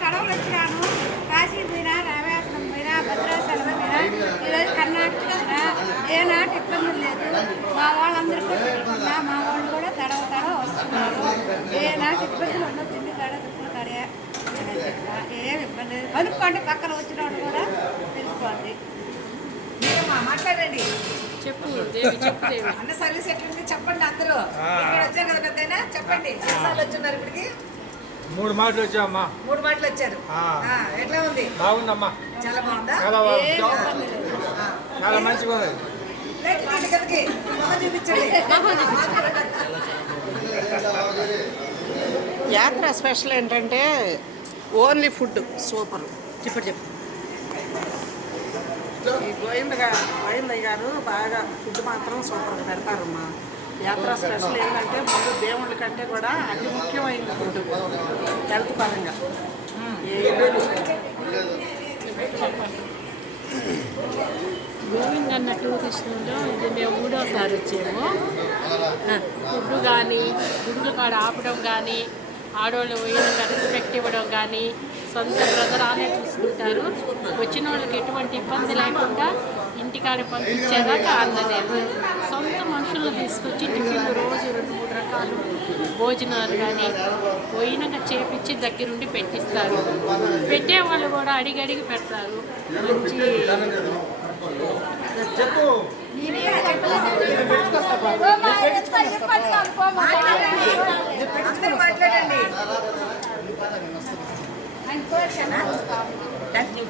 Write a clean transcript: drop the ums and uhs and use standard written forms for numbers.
తడవలు వచ్చినాను. కాశీ పోయినా, రామేశ్వరం పోయినా, భద్రాచలం పోయినా, ఈరోజు కర్ణాటక వచ్చినా ఏ నాటి ఇబ్బందులు లేదు. మా వాళ్ళందరికీ చెప్పుకున్నా, మా వాళ్ళు కూడా తడవ వస్తున్నారు. ఏ నాటి ఇబ్బందులు ఉండవు. తిండి కాడ దుక్కులు కాడే ఏమి ఇబ్బంది లేదు. కనుక్కోండి, పక్కన వచ్చిన వాళ్ళు కూడా తెలుసుకోండి. మాట్లాడండి. చెప్పు దేవి, చెప్పు దేవి. అన్న సర్వీస్ ఎట్లుంది చెప్పండి. అందరూ ఇక్కడ వచ్చారు కదా పెద్దయినా, చెప్పండి. ఎన్నిసార్లు వచ్చున్నారు ఇప్పటికి? 3 మాటలు వచ్చామ్మా. 3 మాటలు వచ్చారు. ఎట్లా ఉంది? బాగుందమ్మా. చాలా బాగుందా? చాలా మంచిగా ఉంది. కదకి చూపించండి. యాత్ర స్పెషల్ ఏంటంటే ఓన్లీ ఫుడ్ సూపర్. ఇప్పుడు చెప్పు. ఈ గోవిందయ్య గారు బాగా ఫుడ్ మాత్రం సూపర్గా పెడతారమ్మా. యాత్ర స్పెషల్ ఏంటంటే ముందు దేవుళ్ళ కంటే కూడా అతి ముఖ్యమైన ఫుడ్ హెల్త్ పరంగా. గోవిందన్న టూరిస్టులో ఇది మేము 3వసారి వచ్చాము. ఫుడ్ కానీ, గుడుల కాడ ఆపడం కానీ, ఆడవాళ్ళు పోయినాక రెస్పెక్ట్ ఇవ్వడం కానీ, సొంత బ్రదరానే చూసుకుంటారు. వచ్చిన వాళ్ళకి ఎటువంటి ఇబ్బంది లేకుండా ఇంటికాడ పంపించేదాకా అందలేదు. సొంత మనుషులను తీసుకొచ్చి టిఫిన్ రోజు 2-3 రకాలు భోజనాలు కానీ పోయినాక చేపించి దగ్గరుండి పెట్టిస్తారు. పెట్టేవాళ్ళు కూడా అడిగి పెడతారు. మంచి మాట్లాడండి. Thank you.